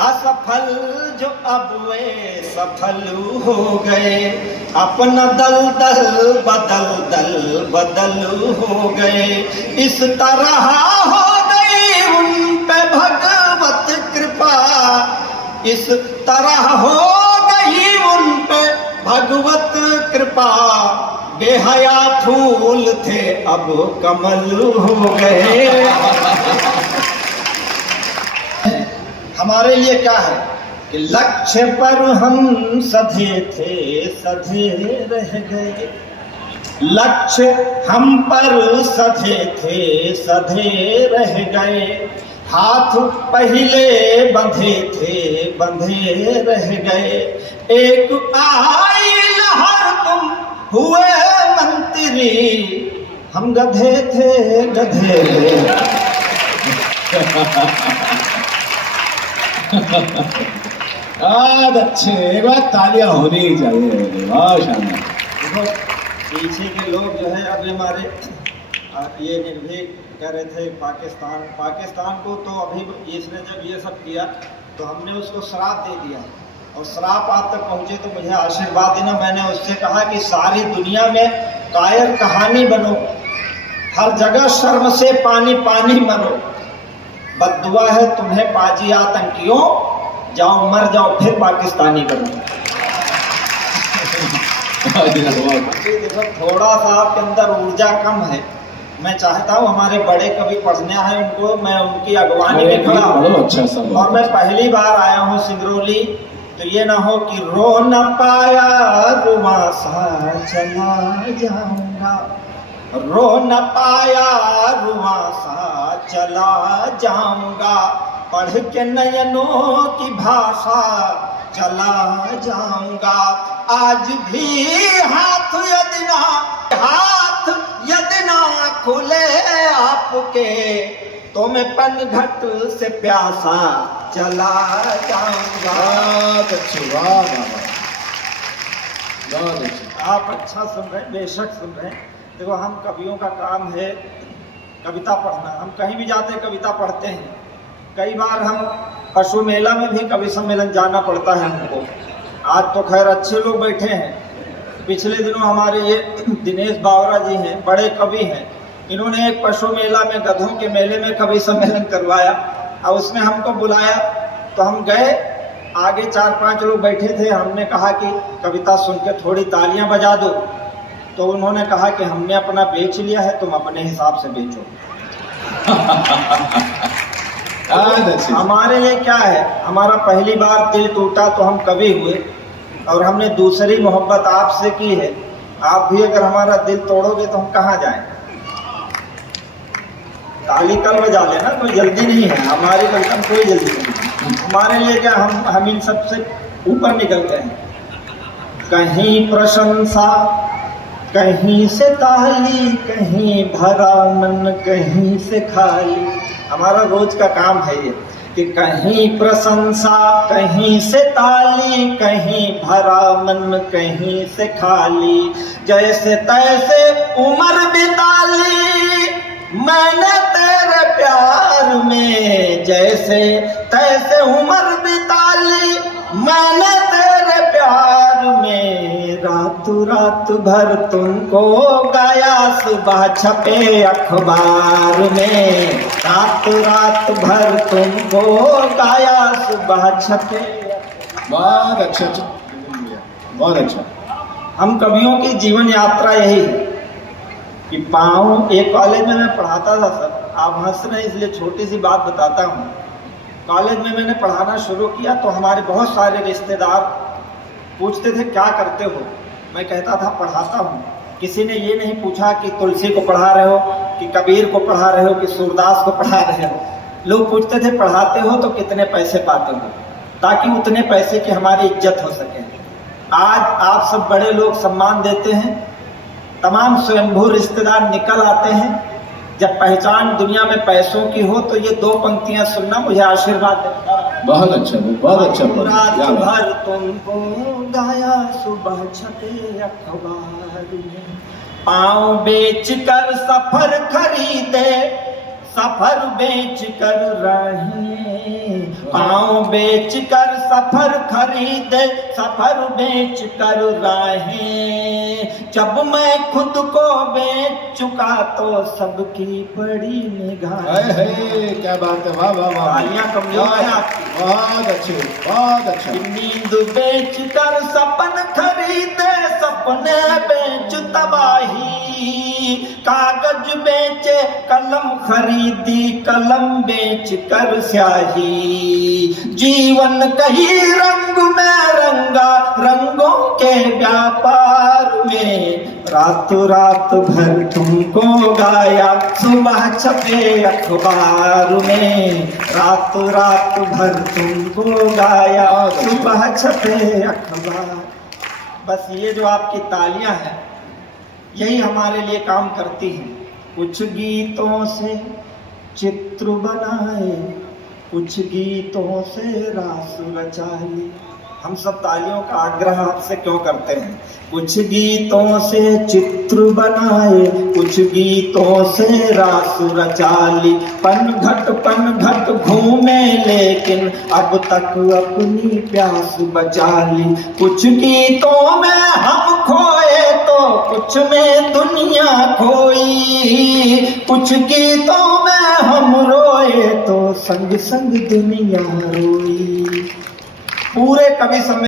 असफल जो अब वे सफल हो गए, अपना दल दल बदल हो गए। इस तरह हो गई उन पे भगवत कृपा, इस तरह हो गई उन पे भगवत कृपा। बेहया फूल थे अब कमल हो गए। हमारे लिए क्या है कि लक्ष्य पर हम सधे थे सधे रह गए, लक्ष्य हम पर सधे थे सधे रह गए। हाथ पहले बंधे थे बंधे रह गए। एक आई लहर तुम हुए मंत्री, हम गधे थे गधे। आज अच्छे, एक बार तालियां होनी ही चाहिए। वाह शानदार। देखो पीछे के लोग जो है अभी हमारे ये निर्भीक कह रहे थे पाकिस्तान को, तो अभी इसने जब ये सब किया तो हमने उसको श्राप दे दिया, और श्राप आप तक पहुंचे तो मुझे आशीर्वाद देना। मैंने उससे कहा कि सारी दुनिया में कायर कहानी बनो, हर जगह शर्म से पानी पानी मरो। बद्दुआ है तुम्हें पाजी आतंकियों, जाओ मर जाओ फिर पाकिस्तानी बनो। देखो थोड़ा सा आपके अंदर ऊर्जा कम है। मैं चाहता हूँ हमारे बड़े कभी पढ़ने आए उनको मैं उनकी अगवानी में खड़ा हूँ, अच्छा सा और मैं पहली बार आया हूँ सिंगरौली, तो ये ना हो कि रो न पाया रुआ सा चला जाऊंगा, रो न पाया रुआ सा चला जाऊंगा। पढ़ के नयनों की भाषा चला जाऊंगा। आज भी हाथ यदि ना खुले आपके, तो मैं पनघट से प्यासा चला जाऊंगा। आप अच्छा सुन रहे हैं, बेशक सुन रहे हैं। देखो हम कवियों का काम है कविता पढ़ना, हम कहीं भी जाते हैं कविता पढ़ते हैं। कई बार हम पशु मेला में भी कवि सम्मेलन जाना पड़ता है हमको। आज तो खैर अच्छे लोग बैठे हैं। पिछले दिनों हमारे ये दिनेश बावरा जी हैं, बड़े कवि हैं, इन्होंने एक पशु मेला में गधों के मेले में कवि सम्मेलन करवाया, और उसमें हमको बुलाया तो हम गए। आगे 4-5 लोग बैठे थे। हमने कहा कि कविता सुन के थोड़ी तालियां बजा दो, तो उन्होंने कहा कि हमने अपना बेच लिया है, तुम अपने हिसाब से बेचो। हमारे लिए क्या है, हमारा पहली बार दिल टूटा तो हम कवि हुए, और हमने दूसरी मोहब्बत आपसे की है। आप भी अगर हमारा दिल तोड़ोगे तो हम कहाँ जाएं? ताली कल बजा लेना, कोई जल्दी नहीं है हमारी, बल्कि कोई जल्दी नहीं। हमारे लिए क्या, हम इन सबसे ऊपर निकल गए हैं। कहीं प्रशंसा कहीं से ताली, कहीं भरा मन कहीं से खाली। हमारा रोज का काम है ये कि कहीं प्रशंसा कहीं से ताली, कहीं भरा मन कहीं से खाली। जैसे तैसे उम्र बिताली मैंने तेरे प्यार में, जैसे तैसे उम्र बिताली मैंने तेरे प्यार में। रात भर तुमको गाया सुबह छपे अखबार में, रात भर तुमको गाया सुबह छपे। बहुत अच्छा, बहुत अच्छा। हम कवियों की जीवन यात्रा यही है कि पाऊँ। एक कॉलेज में मैं पढ़ाता था सर, आप हंस रहे हैं इसलिए छोटी सी बात बताता हूँ। कॉलेज में मैंने पढ़ाना शुरू किया तो हमारे बहुत सारे रिश्तेदार पूछते थे क्या करते हो। मैं कहता था पढ़ाता हूँ। किसी ने ये नहीं पूछा कि तुलसी को पढ़ा रहे हो, कि कबीर को पढ़ा रहे हो, कि सूरदास को पढ़ा रहे हो। लोग पूछते थे पढ़ाते हो तो कितने पैसे पाते हो, ताकि उतने पैसे की हमारी इज्जत हो सके। आज आप सब बड़े लोग सम्मान देते हैं, तमाम स्वयंभू रिश्तेदार निकल आते हैं। जब पहचान दुनिया में पैसों की हो तो ये 2 पंक्तियां सुनना मुझे आशीर्वाद देता है। बहुत अच्छा, बहुत अच्छा। रात भर तुमको गाया सुबह छपे अखबार में, पाँव बेच कर सफर खरीदे सफर बेच कर राहें, पाँव बेच कर सफर खरीदे, सफर बेच कर राहें। जब मैं खुद को बेच चुका तो सबकी बड़ी निगाह। क्या बात है, वाह वाह वाह, तालियां कमजोर है आपकी। बहुत अच्छे, बहुत अच्छा। नींद बेच कर सपन खरीदे, सपने बेच तबाही। कागज बेचे कलम खरीदी, कलम बेच कर स्याही। जीवन कहीं रंग में रंगा, रंगों के व्यापार में। रातों रात भर तुमको गाया, सुबह छपे अखबार में। रातों रात भर तुमको गाया, सुबह छपे अखबार। बस ये जो आपकी तालियां हैं, यही हमारे लिए काम करती हैं। कुछ गीतों से चित्र बनाए, कुछ गीतों से रास रचाए। हम सब तालियों का आग्रह आपसे क्यों करते हैं? कुछ गीतों से चित्र बनाए, कुछ गीतों से रास रचाली। पन घट घूमे लेकिन अब तक अपनी प्यास बचा ली। कुछ गीतों में हम खोए तो कुछ में दुनिया खोई। कुछ गीतों में हम रोए तो संग संग दुनिया रोई। पूरे कवि सम्मेलन